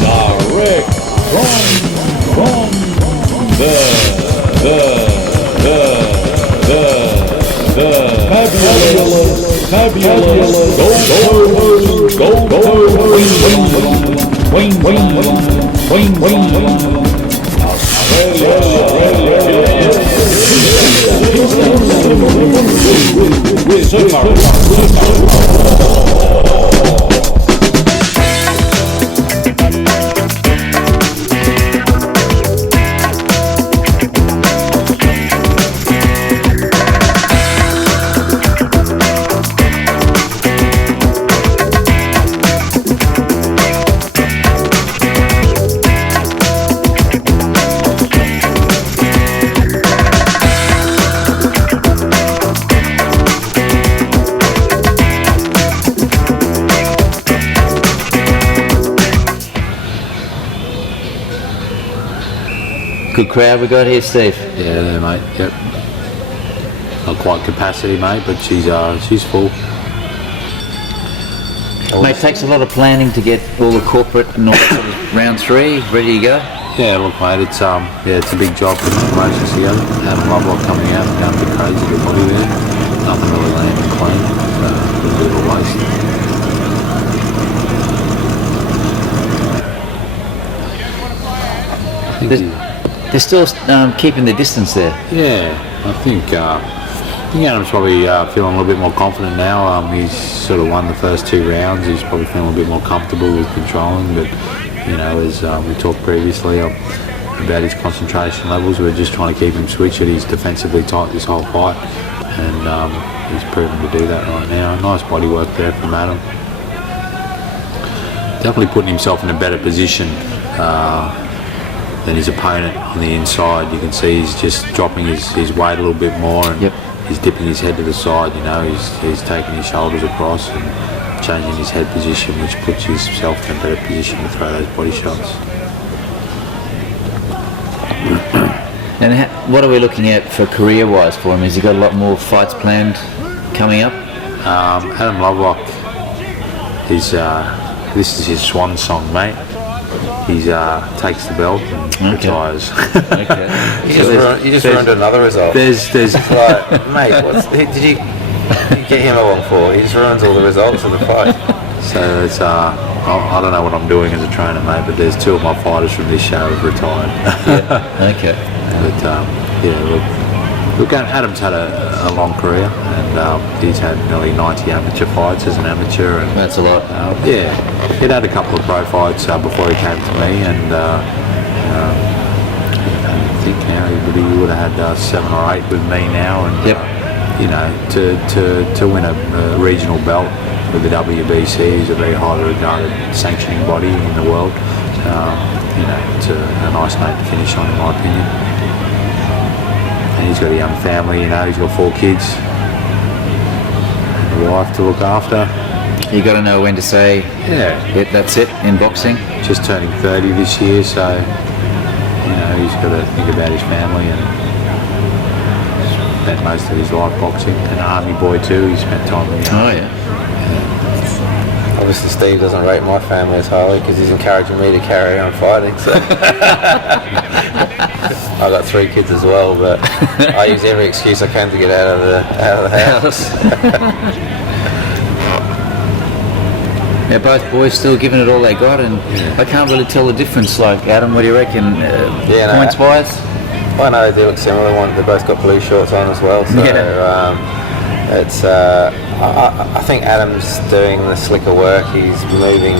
direct from the fabulous Good crowd we got here, Steve. Yeah, there, mate. Yep. Not quite capacity, mate, but she's full. Mate, it takes a lot of planning to get all the corporate and all sort of round 3 ready to go. Yeah, look, mate, it's a big job for the promotions together. Having Lovelock coming out, going a bit crazy, good body there. Nothing really landing clean. A bit of a waste. They're still keeping the distance there. Yeah, I think Adam's probably feeling a little bit more confident now. He's sort of won the first 2 rounds. He's probably feeling a bit more comfortable with controlling. But you know, as we talked previously about his concentration levels, we're just trying to keep him switched. He's defensively tight this whole fight, and he's proven to do that right now. Nice body work there from Adam. Definitely putting himself in a better position than his opponent on the inside. You can see he's just dropping his weight a little bit more, and he's dipping his head to the side. You know, he's taking his shoulders across and changing his head position, which puts himself in a better position to throw those body shots. And what are we looking at for career-wise for him? Has he got a lot more fights planned coming up? Adam Lovelock, this is his swan song, mate. He takes the belt and retires. Okay. You just ruined another result. There's like, mate, did you get him along for? He just ruins all the results of the fight. So it's I don't know what I'm doing as a trainer, mate, but there's 2 of my fighters from this show have retired. Okay. But look, Adam's had a long career, and he's had nearly 90 amateur fights as an amateur. And that's a lot. He'd had a couple of pro fights before he came to me, and I think now he would have had 7 or 8 with me now. And you know, to win a regional belt with the WBC, who's a very highly regarded sanctioning body in the world. You know, it's a nice note to finish on, in my opinion. And he's got a young family, you know, he's got 4 kids, and a wife to look after. You got to know when to say, yeah, that's it in boxing. Just turning 30 this year, so you know, he's got to think about his family, and spent most of his life boxing. An army boy too, he spent time in the army. Obviously Steve doesn't rate my family as highly because he's encouraging me to carry on fighting, so I've got 3 kids as well, but I use every excuse I can to get out of the house. Yeah, both boys still giving it all they got, and I can't really tell the difference. Like, Adam, what do you reckon, points wise? I know they look similar. They both got blue shorts on as well, so it's I think Adam's doing the slicker work. He's moving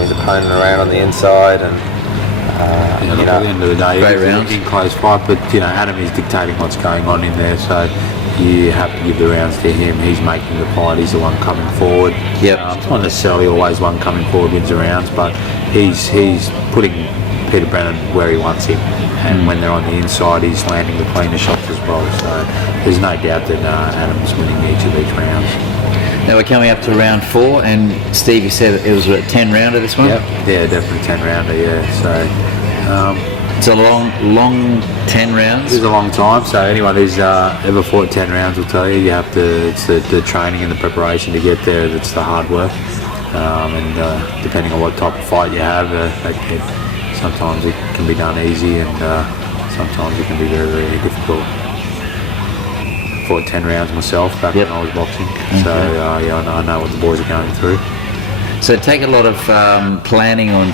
his opponent around on the inside, and at the end of the day, it's in close fight, but you know, Adam is dictating what's going on in there, so you have to give the rounds to him. He's making the fight, he's the one coming forward. It's not necessarily always one coming forward wins the rounds, but he's putting Peter Brennan where he wants him, and when they're on the inside, he's landing the cleaner shots as well, so there's no doubt that Adam's winning each of these rounds. Now we're coming up to round 4, and Steve, you said it was a 10 rounder this one? Yeah, definitely 10 rounder, so it's a long 10 rounds. It is a long time, so anyone who's ever fought 10 rounds will tell you, it's the training and the preparation to get there that's the hard work. and depending on what type of fight you have, sometimes it can be done easy, and sometimes it can be very, very difficult. Fought 10 rounds myself back when I was boxing, so I know what the boys are going through. So take a lot of planning on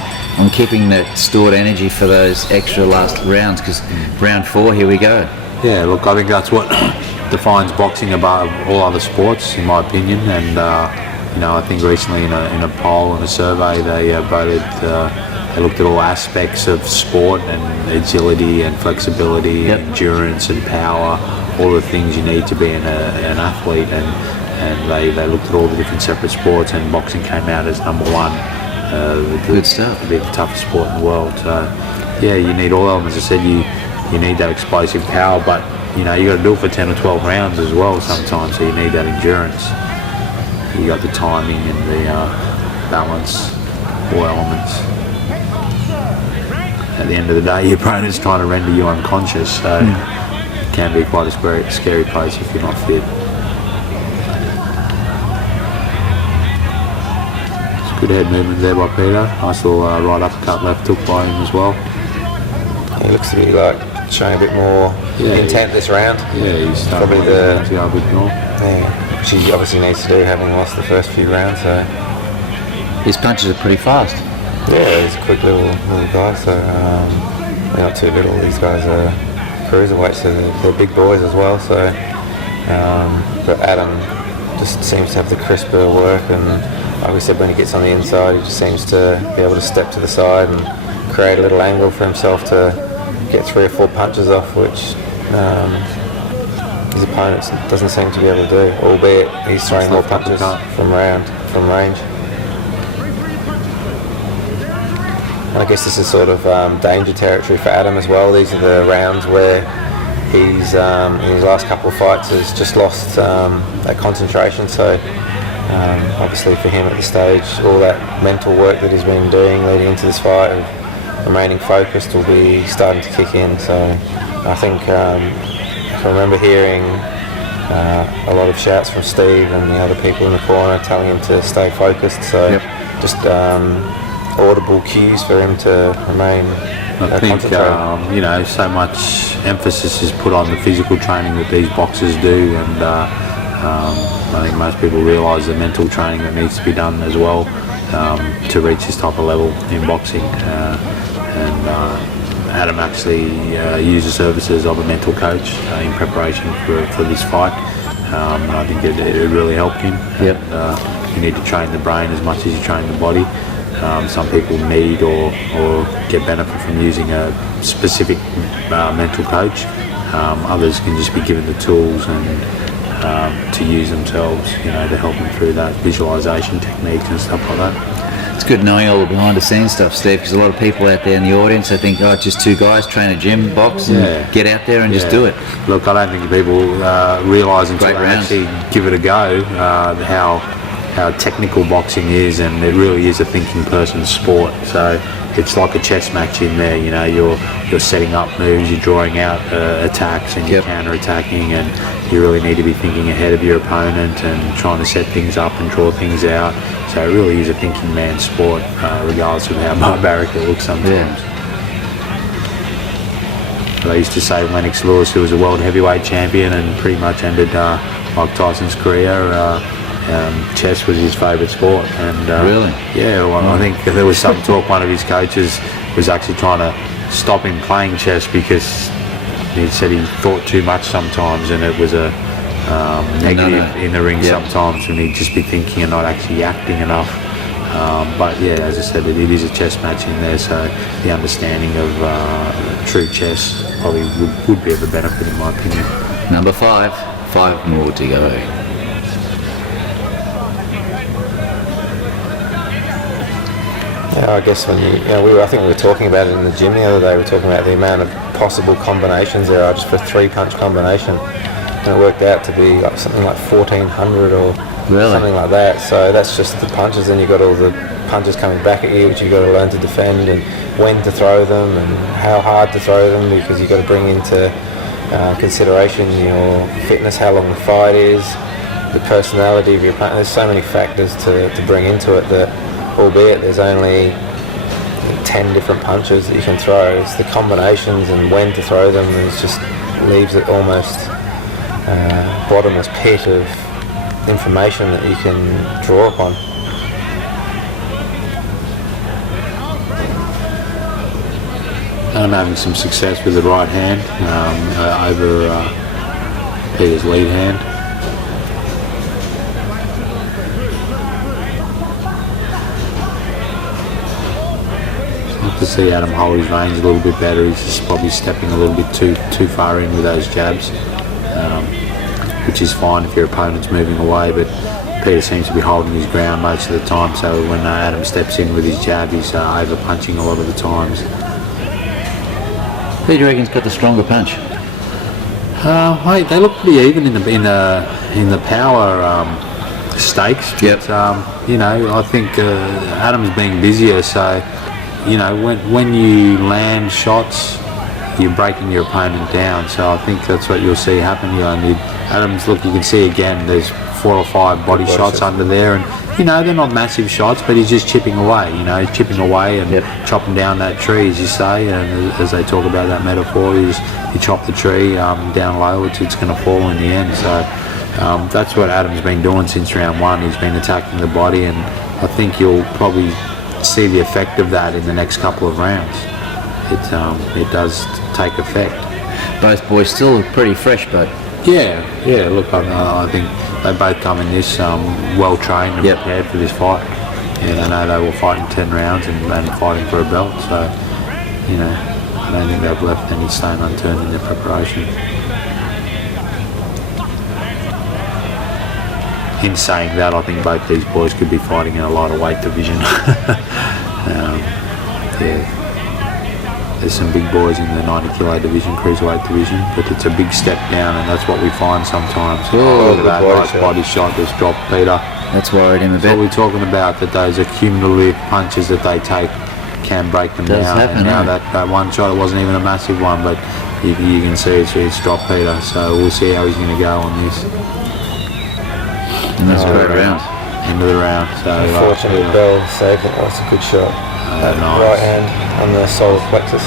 keeping that stored energy for those extra last rounds, because round 4, here we go. Yeah, look, I think that's what defines boxing above all other sports, in my opinion. And I think recently in a poll and a survey, they voted. They looked at all aspects of sport and agility and flexibility, endurance and power, all the things you need to be an athlete, and they looked at all the different separate sports, and boxing came out as number 1. Good stuff. The toughest sport in the world. So yeah, you need all of them. As I said, you need that explosive power, but you got to do it for 10 or 12 rounds as well sometimes, so you need that endurance. You got the timing and the balance, all elements. At the end of the day, your opponent's trying to render you unconscious, so it can be quite a scary place if you're not fit. It's good head movement there by Peter. Nice little right uppercut left hook by him as well. He looks to be showing a bit more intent this round. Yeah, he's probably a bit more. Yeah, which he obviously needs to do, having lost the first few rounds. So his punches are pretty fast. Yeah, he's a quick little guy. So they're not too little. These guys are cruiserweights, so they're big boys as well. So, but Adam just seems to have the crisper work, and like we said, when he gets on the inside, he just seems to be able to step to the side and create a little angle for himself to get 3 or 4 punches off, which his opponent doesn't seem to be able to do, albeit he's throwing more punches from range. And I guess this is sort of danger territory for Adam as well. These are the rounds where he's in his last couple of fights has just lost that concentration. So obviously for him at this stage, all that mental work that he's been doing leading into this fight, remaining focused, will be starting to kick in. So I think I remember hearing a lot of shouts from Steve and the other people in the corner telling him to stay focused. So just audible cues for him to remain concentrated. So much emphasis is put on the physical training that these boxers do, and I think most people realise the mental training that needs to be done as well to reach this type of level in boxing. Adam actually used the services of a mental coach in preparation for this fight, and I think it really helped him. You need to train the brain as much as you train the body. Some people need or get benefit from using a specific mental coach. Others can just be given the tools and to use themselves, to help them through that visualization techniques and stuff like that. It's good knowing all the behind the scenes stuff, Steve, because a lot of people out there in the audience, they think, it's just 2 guys train a gym, box, and get out there and just do it. Look, I don't think people realise until they actually give it a go how technical boxing is, and it really is a thinking person's sport. So it's like a chess match in there. You're setting up moves, you're drawing out attacks, and you're counter-attacking, and you really need to be thinking ahead of your opponent and trying to set things up and draw things out. So it really is a thinking man's sport, regardless of how barbaric it looks sometimes. But I used to say Lennox Lewis, who was a world heavyweight champion and pretty much ended Mike Tyson's career, chess was his favourite sport. And really? Yeah, well, I think there was some talk one of his coaches was actually trying to stop him playing chess because he said he thought too much sometimes, and it was a negative in the ring sometimes, when he'd just be thinking and not actually acting enough. But yeah, as I said, it is a chess match in there, so the understanding of true chess probably would be of a benefit, in my opinion. Number 5 more to go. Yeah, I guess when I think we were talking about it in the gym the other day. We were talking about the amount of possible combinations there are just for a 3-punch combination, and it worked out to be something like 1,400 or something like that. So that's just the punches, and you've got all the punches coming back at you, which you've got to learn to defend, and when to throw them and how hard to throw them, because you've got to bring into consideration your fitness, how long the fight is, the personality of your opponent. There's so many factors to bring into it that, albeit there's only 10 different punches that you can throw, it's the combinations and when to throw them is just leaves it almost bottomless pit of information that you can draw upon. I'm having some success with the right hand over Peter's lead hand. I'd like to see Adam hold his range a little bit better. He's just probably stepping a little bit too far in with those jabs, which is fine if your opponent's moving away, but Peter seems to be holding his ground most of the time, so when Adam steps in with his jab, he's over punching a lot of the times. Who do you reckon's got the stronger punch? They look pretty even in the power stakes. Yep. But, you know, I think Adam's being busier, so you know when you land shots, you're breaking your opponent down. So I think that's what you'll see happen. You only Adam's look. You can see again. There's 4 or 5 body shots under there, and you know they're not massive shots, but he's just chipping away. You know, he's chipping away and chopping down that tree, as you say. And as they talk about that metaphor, you chop the tree down low, it's going to fall in the end. So that's what Adam's been doing since round 1. He's been attacking the body, and I think you'll probably see the effect of that in the next couple of rounds. It does take effect. Both boys still look pretty fresh, but yeah. Look, I think they both come in this well trained and prepared for this fight. Yeah, they know they will fight in 10 rounds and fighting for a belt. So, you know, I don't think they've left any stone unturned in their preparation. In saying that, I think both these boys could be fighting in a lighter weight division. There's some big boys in the 90 kilo division, cruiserweight division, but it's a big step down, and that's what we find sometimes. Look at that nice body shot that's dropped Peter. That's worried him a bit. That's what we're talking about, that those accumulative punches that they take can break them down. Happen, and now that one shot, it wasn't even a massive one, but you can see it's dropped Peter, so we'll see how he's going to go on this. And that's a great round. End of the round. So, unfortunately, Bell saved it. That's a good shot. Nice. Right hand on the solar plexus.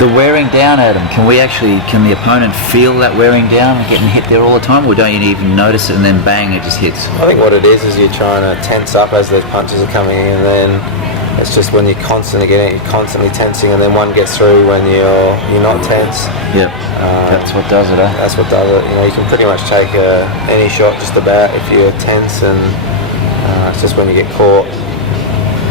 The wearing down, Adam, can the opponent feel that wearing down, getting hit there all the time, or don't you even notice it and then bang, it just hits? I think what it is you're trying to tense up as those punches are coming in, and then it's just when you're constantly getting it, you're constantly tensing, and then one gets through when you're not tense. Yep. That's what does it, eh? That's what does it. You know, you can pretty much take any shot just about if you're tense, and it's just when you get caught.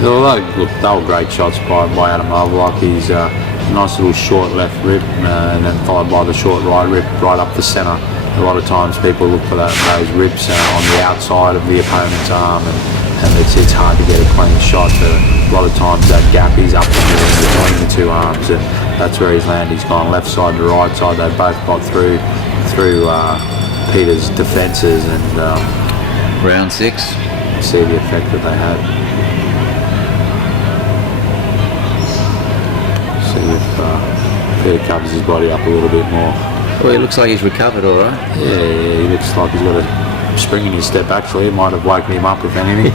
Look, they were great shots by Adam Lovelock. He's a nice little short left rip and then followed by the short right rip right up the centre. A lot of times people look for those rips on the outside of the opponent's arm, and it's hard to get a clean shot. A lot of times that gap is up in between the two arms, and that's where he's landed. He's gone left side to right side. They both got through Peter's defences, and round 6. See the effect that they had. See if Peter covers his body up a little bit more. Well, he looks like he's recovered all right. Yeah, he looks like he's got a spring in his step actually. It might have woken him up if anything.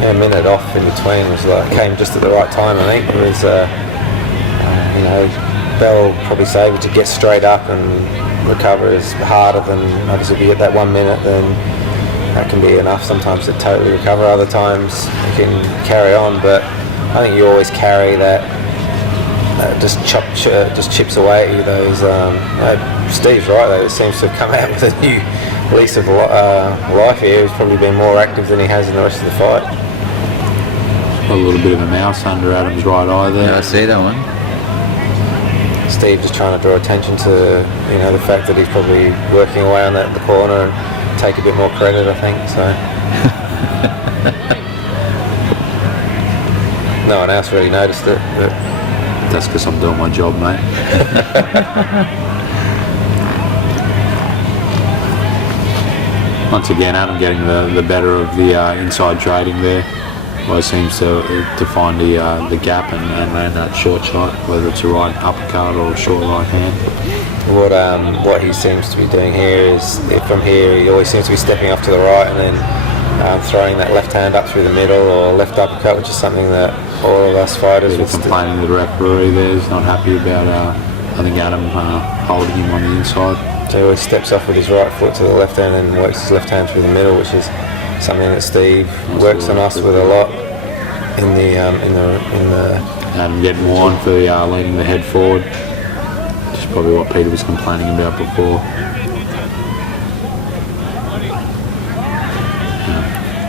Yeah, a minute off in between was came just at the right time. I think it was, you know, Bell probably saved to get straight up and recover is harder than obviously if you get that 1 minute, then that can be enough sometimes to totally recover. Other times you can carry on, but I think you always carry that. Just chips away at you. Those Steve's right though. It seems to have come out with a new lease of life here. He's probably been more active than he has in the rest of the fight. A little bit of a mouse under Adam's right eye there. Yeah, I see that one. Steve just trying to draw attention to the fact that he's probably working away on that in the corner and take a bit more credit. I think so. No one else really noticed it. But that's because I'm doing my job, mate. Once again, Adam getting the better of the inside trading there. Well, seems to find the gap and land that short shot, whether it's a right uppercut or a short right hand. what he seems to be doing here is, from here he always seems to be stepping off to the right and then throwing that left hand up through the middle or left uppercut, which is something that all of us fighters would complaining to the referee there. He's not happy about, I think, Adam holding him on the inside. So he always steps off with his right foot to the left hand and works his left hand through the middle, which is something that Steve works on us with a lot in the Adam getting warned for leaning the head forward, which is probably what Peter was complaining about before.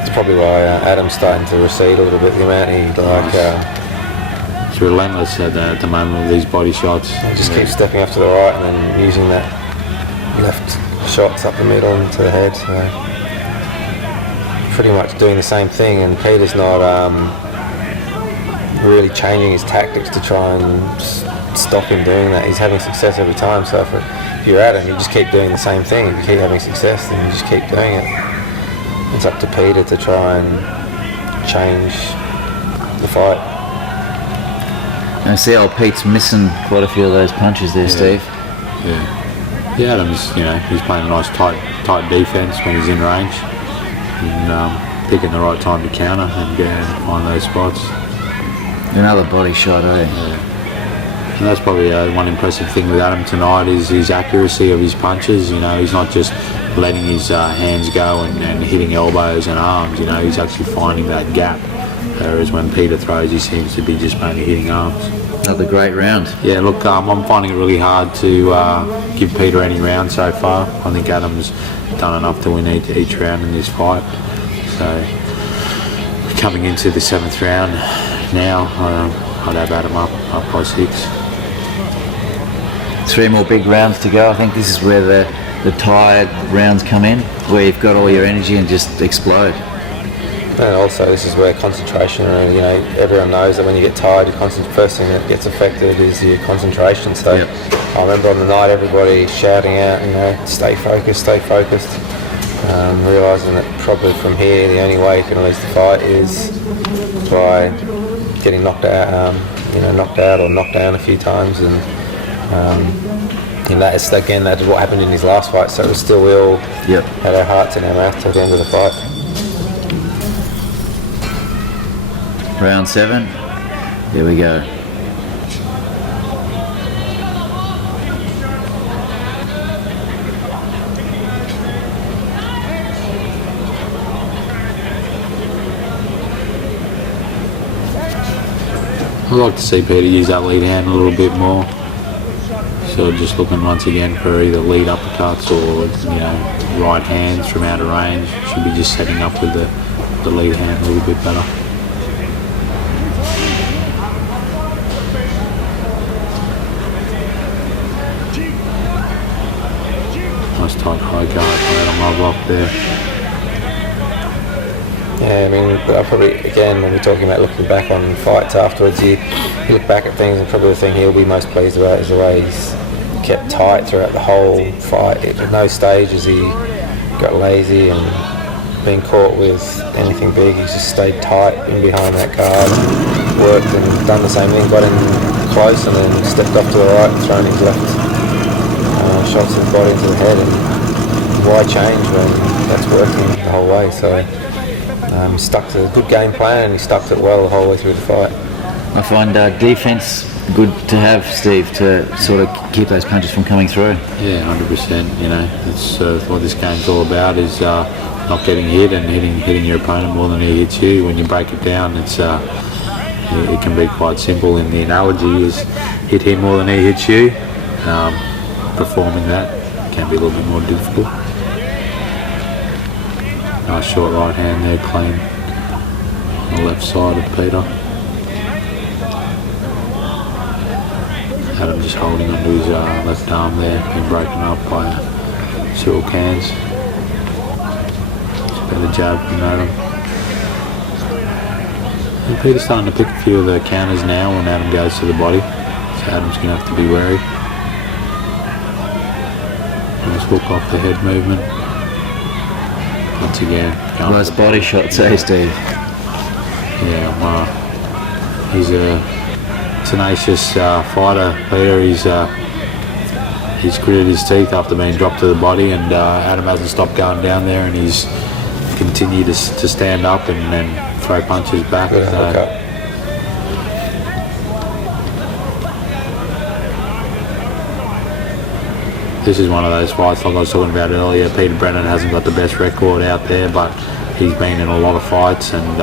It's probably why Adam's starting to recede a little bit. The amount he it's relentless at the moment with these body shots. He just keeps stepping up to the right and then using that left shots up the middle and to the head. So pretty much doing the same thing, and Peter's not really changing his tactics to try and stop him doing that. He's having success every time. So if you're at him, you just keep doing the same thing. If you keep having success, then you just keep doing it. It's up to Peter to try and change the fight. I see old Pete's missing quite a few of those punches there, Steve. Yeah, Adam's, he's playing a nice tight defence when he's in range, and picking the right time to counter and get and find those spots. Another body shot, eh? Yeah. And that's probably one impressive thing with Adam tonight is his accuracy of his punches. He's not just letting his hands go and hitting elbows and arms. He's actually finding that gap. Whereas when Peter throws, he seems to be just mainly hitting arms. Another great round. Yeah, look, I'm finding it really hard to give Peter any round so far. I think Adam's done enough to win each round in this fight. So coming into the 7th round now, I'd have Adam up by 6. 3 more big rounds to go. I think this is where the tired rounds come in, where you've got all your energy and just explode. And also, this is where concentration, everyone knows that when you get tired, first thing that gets affected is your concentration. So I remember on the night, everybody shouting out, stay focused, realising that probably from here, the only way you can lose the fight is by getting knocked out, or knocked down a few times. And that's what happened in his last fight. So still we all had our hearts in our mouth till the end of the fight. Round 7, here we go. I'd like to see Peter use that lead hand a little bit more. So just looking once again for either lead uppercuts or right hands from out of range. Should be just setting up with the lead hand a little bit better. Nice tight high guard right on my block there. Yeah, probably, again, when we're talking about looking back on fights afterwards, you look back at things, and probably the thing he'll be most pleased about is the way he's kept tight throughout the whole fight. At no stage has he got lazy and been caught with anything big. He's just stayed tight in behind that guard, worked and done the same thing, got in close and then stepped off to the right and thrown his left shots to the body into the head. And why change when that's working the whole way? So he stuck to a good game plan and he stuck to it well the whole way through the fight. I find defence good to have, Steve, to sort of keep those punches from coming through. Yeah, 100%. That's what this game's all about, is not getting hit and hitting your opponent more than he hits you. When you break it down, it can be quite simple. And the analogy is hit him more than he hits you. Performing that can be a little bit more difficult. Nice short right hand there, clean on the left side of Peter. Adam just holding onto his left arm there, being broken up by Cyril Cairns. Just better jab from Adam. And Peter's starting to pick a few of the counters now when Adam goes to the body, so Adam's going to have to be wary. Nice hook off the head movement. Once again. Nice body shots, Steve? Yeah, well, he's a tenacious fighter, Peter. he's gritted his teeth after being dropped to the body, and Adam hasn't stopped going down there, and he's continued to stand up and throw punches back. This is one of those fights like I was talking about earlier. Peter Brennan hasn't got the best record out there, but he's been in a lot of fights and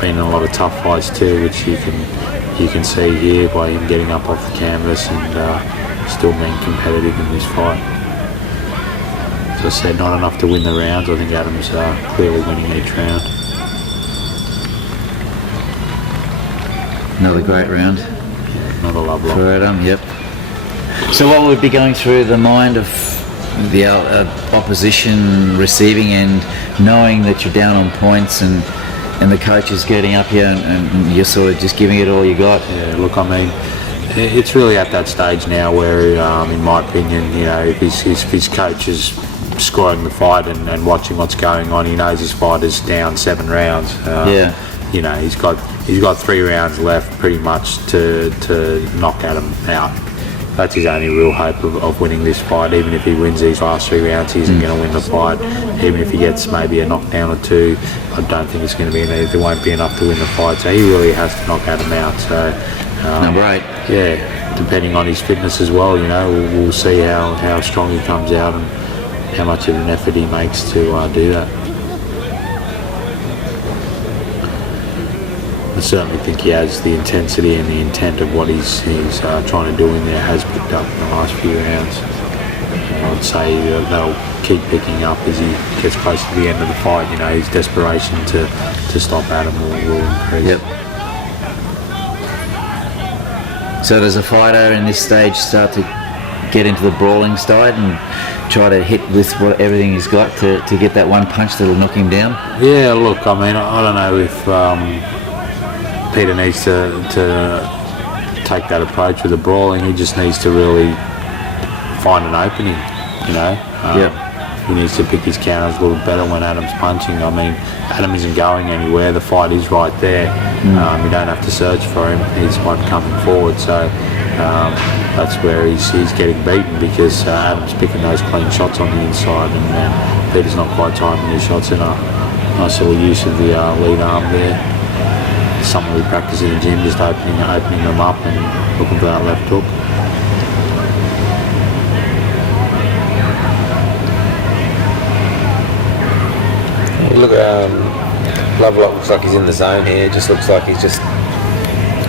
been in a lot of tough fights too, which you can see here by him getting up off the canvas and still being competitive in this fight. As I said, not enough to win the rounds. I think Adam's clearly winning each round. Another great round. Another love lock. For Adam, yep. So what would be going through the mind of the opposition receiving end, knowing that you're down on points and the coach is getting up here and you're sort of just giving it all you got? Yeah, look, I mean, it's really at that stage now where, in my opinion, if his coach is scoring the fight and watching what's going on, he knows his fight is down 7 rounds. He's got 3 rounds left pretty much to knock Adam out. That's his only real hope of winning this fight. Even if he wins these last 3 rounds, he isn't going to win the fight. Even if he gets maybe a knockdown or 2, I don't think it's going to be there won't be enough to win the fight. So he really has to knock Adam out. So number 8. Yeah, depending on his fitness as well. We'll see how strong he comes out and how much of an effort he makes to do that. I certainly think he has the intensity and the intent of what he's trying to do in there has picked up in the last few rounds. I'd say they'll keep picking up as he gets close to the end of the fight. His desperation to stop Adam will increase. Yep. So does a fighter in this stage start to get into the brawling side and try to hit with everything he's got to get that one punch that'll knock him down? Yeah, look, I mean, I don't know if Peter needs to take that approach with the brawling. He just needs to really find an opening, He needs to pick his counters a little better when Adam's punching. I mean, Adam isn't going anywhere. The fight is right there. You don't have to search for him. He's one coming forward. So that's where he's getting beaten because Adam's picking those clean shots on the inside and Peter's not quite timing his shots in a nice little use of the lead arm there. Something we practice in the gym, just opening them up and looking for that left hook. Lovelock looks like he's in the zone here. Just looks like he's just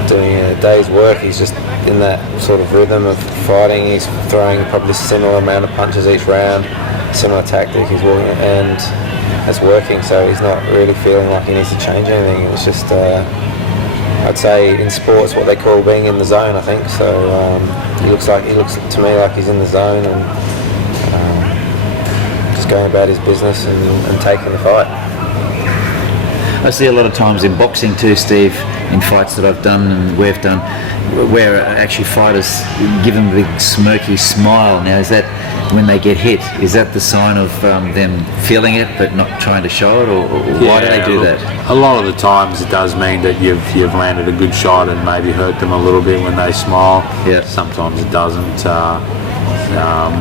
doing a day's work. He's just in that sort of rhythm of fighting. He's throwing probably a similar amount of punches each round, similar tactic. He's walking and it's working. So he's not really feeling like he needs to change anything. It's just I'd say in sports what they call being in the zone. I think so. He looks to me like he's in the zone and just going about his business and taking the fight. I see a lot of times in boxing too, Steve, in fights that I've done and we've done, where actually fighters give them a big smirky smile. Now, is that when they get hit, is that the sign of them feeling it but not trying to show it, or why do they do that? A lot of the times it does mean that you've landed a good shot and maybe hurt them a little bit when they smile. Yeah. Sometimes it doesn't.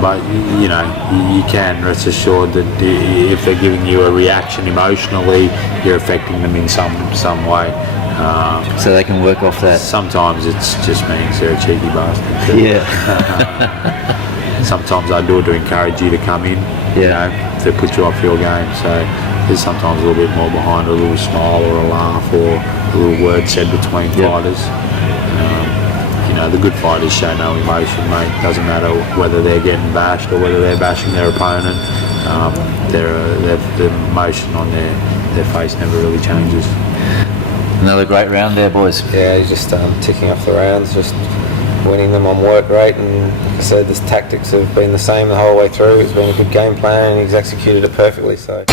But you can rest assured that if they're giving you a reaction emotionally, you're affecting them in some way. So they can work off that. Sometimes it just means they're a cheeky bastard too. Yeah. Sometimes I do it to encourage you to come in, to put you off your game. So there's sometimes a little bit more behind a little smile or a laugh or a little word said between fighters. The good fighters show no emotion, mate. Doesn't matter whether they're getting bashed or whether they're bashing their opponent. The emotion on their face never really changes. Another great round there, boys. Yeah, he's just ticking off the rounds, just winning them on work rate. And like I said, the tactics have been the same the whole way through. It's been a good game plan and he's executed it perfectly. So.